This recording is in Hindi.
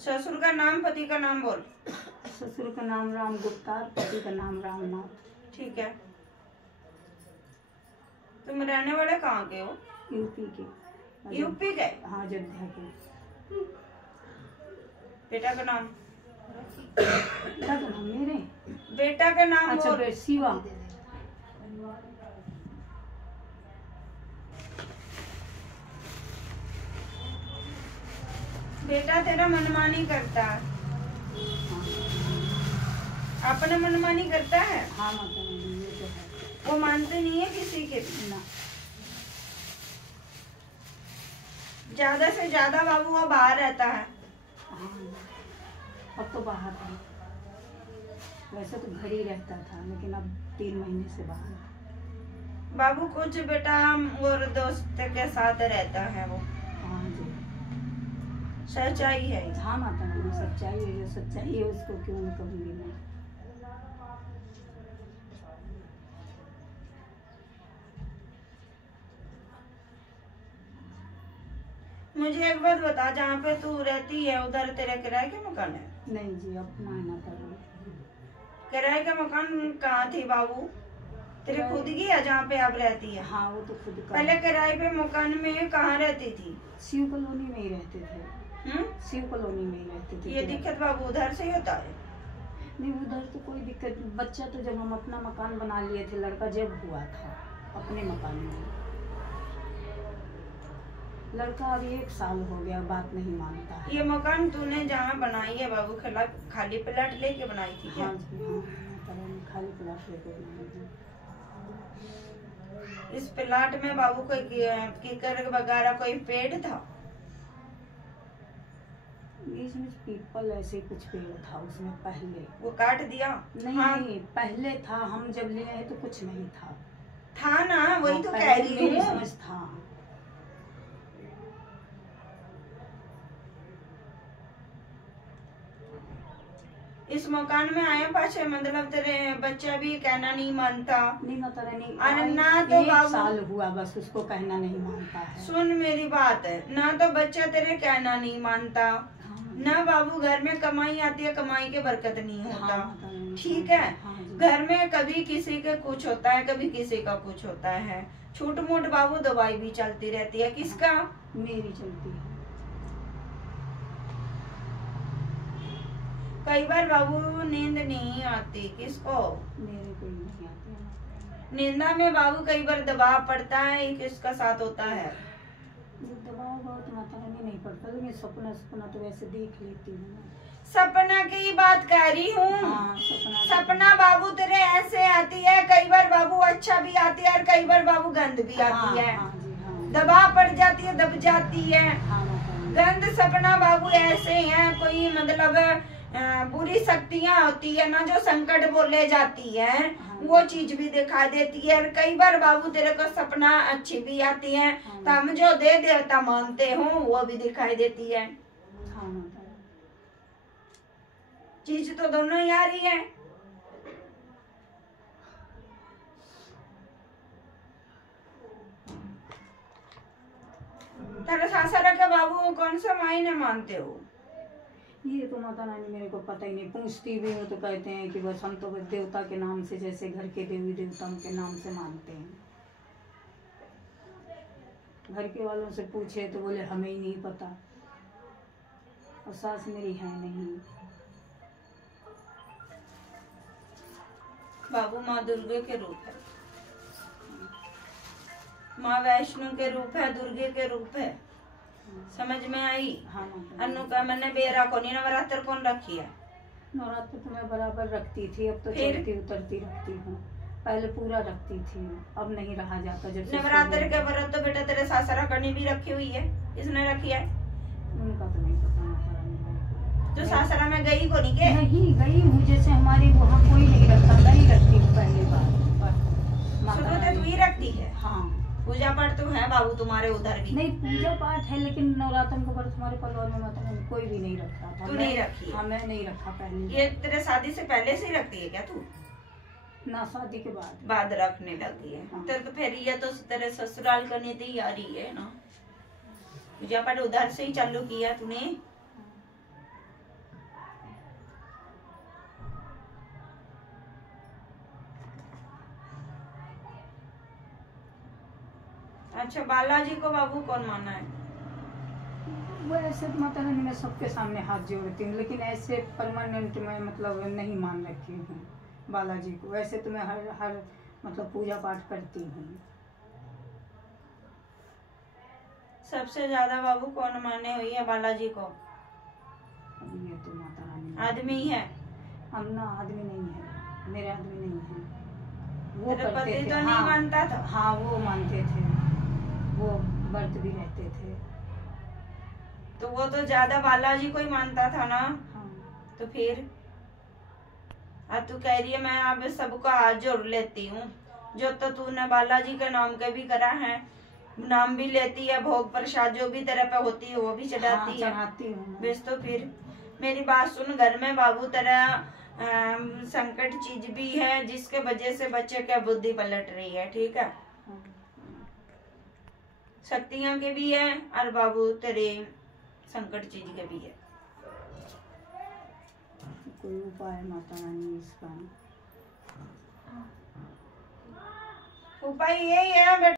ससुर का नाम, पति का नाम बोल। ससुर का नाम राम गुप्ता, पति का नाम रामनाथ। ठीक है। तुम रहने वाले कहाँ के हो? यूपी के। यूपी के? हाँ, अयोध्या के। बेटा का नाम? बेटा का नाम मेरे? बेटा का नाम अच्छा, बोल। शिवा। बेटा तेरा मनमानी करता है। अपने मनमानी करता है। हाँ माता रानी, ये तो है। वो मानते नहीं है किसी के भी ना। ज्यादा से ज्यादा बाबू वो बाहर रहता है। हाँ, अब तो बाहर है। वैसे तो घर ही रहता था, लेकिन अब 3 महीने से बाहर। बाबू कुछ बेटा और दोस्त के साथ रहता है वो। हाँ जी, सच्चाई है। हाँ माता रानी, सच्चाई है। जो सच्चाई है उसको क्यों नहीं कहूँगी मैं। मुझे एक बात बता, जहाँ पे तू रहती है उधर तेरे किराए का मकान है? नहीं जी, अपना है माता रानी। किराए का मकान कहाँ थी बाबू? तेरे खुद की है जहाँ पे आप रहती है? हाँ, वो तो खुद का। पहले किराए पे मकान में कहाँ रहती थी? शिव कॉलोनी में ही रहते थे। शिव कॉलोनी में ही रहते थे। ये दिक्कत बाबू उधर से ही होता है? नहीं, उधर तो कोई दिक्कत। बच्चा तो जब हम अपना मकान बना लिए थे, लड़का जब हुआ था अपने मकान में। लड़का अभी 1 साल हो गया, बात नहीं मानता है। ये मकान तूने जहाँ बनाई है बाबू, खाली प्लाट लेके बनाई थी क्या? हाँ जी, हाँ, खाली प्लाट लेके बनाई थी। इस प्लाट में बाबू कोई कीकर वगैरह कोई पेड़ था? इसमें पीपल ऐसे कुछ पेड़ था उसमें पहले। वो काट दिया? नहीं, हाँ। नहीं, पहले था। हम जब लिए हैं तो कुछ नहीं था। था ना, वही तो कह रही मेरी हूँ। समझ था। इस मकान में आए पाछे मतलब तेरे बच्चा भी कहना नहीं मानता? नहीं माता रानी, ना तो 1 साल हुआ बस, उसको कहना नहीं मानता है। सुन मेरी बात है ना, तो बच्चा तेरे कहना नहीं मानता। हाँ। ना बाबू घर में कमाई आती है, कमाई के बरकत नहीं होता। हाँ, ठीक है। हाँ, घर में कभी किसी का कुछ होता है, कभी किसी का कुछ होता है। छोट मोट बाबू दवाई भी चलती रहती है। किसका? मेरी चलती है। कई बार बाबू नींद नहीं आती। किसको? मेरे को नहीं आती है। नींदा में बाबू कई बार दबाव पड़ता है, किसका साथ होता है? दबाव बहुत माता रानी नहीं पड़ता, लेकिन सपना तो वैसे देख लेती हूँ। सपना की बात कर रही हूँ। हाँ, सपना बाबू तेरे ऐसे आती है, कई बार बाबू अच्छा भी आती है और कई बार बाबू गंद भी आती है। हाँ जी, हाँ। दबाव पड़ जाती है, दब जाती है। हाँ माता रानी। गंद सपना बाबू ऐसे हैं, कोई मतलब बुरी शक्तियां होती है ना, जो संकट बोले जाती है। हाँ। वो चीज भी दिखाई देती है। और कई बार बाबू तेरे को सपना अच्छी भी आती है। हाँ। तो हम जो दे देवता मानते हो वो भी दिखाई देती है। हाँ माता रानी। चीज तो दोनों ही आ रही है। तेरे सासरा के बाबू कौन सा मायने मानते हो? ये तो माता रानी मेरे को पता ही नहीं। पूछती भी हूँ तो कहते हैं कि बस हम तो बस देवता के नाम से, जैसे घर के देवी देवताओं के नाम से मानते हैं। घर के वालों से पूछे तो बोले हमें ही नहीं पता। और सास मेरी है नहीं। बाबू माँ दुर्गे के रूप है, माँ वैष्णो के रूप है, दुर्गे के रूप है। समझ में आई? हाँ माता। अनु का मैंने बेरा को नहीं, नवरात्र कौन रखी है? नवरात्र तो मैं बराबर रखती थी, अब तो चढ़ती उतरती रखती हूँ। पहले पूरा रखती थी, अब नहीं रहा जाता। जब नवरात्र के व्रत तो बेटा तेरे सासरा कनी भी रखी हुई है। किसने रखी है? उनका तो नहीं पता माता रानी। तो सासरा में गई को नहीं के? नहीं गई हूँ, जैसे हमारे वहाँ कोई नहीं रखता, नहीं रखती हूँ पहली बार। शुरू से तू ही रखती है? हाँ। पूजा पाठ तो है बाबू तुम्हारे उधर भी? नहीं, पूजा पाठ है, लेकिन नवरात्र को व्रत हमारे परिवार में माता रानी कोई भी नहीं रखता था। तू नहीं रखी? हाँ, मैं नहीं रखा पहले। ये तेरे शादी से पहले से ही रखती है क्या तू? ना, शादी के बाद बाद रखने लगी है। हाँ। तेरे तो फिर ये तो तेरे ससुराल करने तैयारी है ना। पूजा पाठ उधर से ही चालू किया तूने? अच्छा, बालाजी को बाबू कौन माना है? वैसे तो माता रानी मैं सबके सामने हाथ जोड़ती हूँ, लेकिन ऐसे परमानेंट में मतलब नहीं मान रखी हूँ बालाजी को। वैसे तो मैं हर हर मतलब पूजा पाठ करती हूँ। सबसे ज्यादा बाबू कौन माने हुई है बालाजी को? अब ये तो माता रानी आदमी है? हम ना आदमी नहीं है, मेरे आदमी नहीं है। वो तेरे करते पति थे, तो नहीं मानता था? हाँ वो मानते थे, वो व्रत भी रहते थे। तो वो तो ज्यादा बालाजी को ही मानता था ना? हाँ। तो फिर अब तू कह रही है मैं अब सबको हाथ जोड़ लेती हूँ। जो तो तूने बालाजी के नाम के भी करा है, नाम भी लेती है, भोग प्रसाद जो भी तेरे पे होती है वो भी चढ़ाती है। चढ़ाती हूँ मैं। बस तो फिर मेरी बात सुन, घर में बाबू तेरा संकट चीज भी है जिसके वजह से बच्चे की बुद्धि पलट रही है, ठीक है? शक्तियां के भी है और बाबू तेरे संकट चीज के भी है। कोई उपाय माता रानी इसका? उपाय यही है बेटा।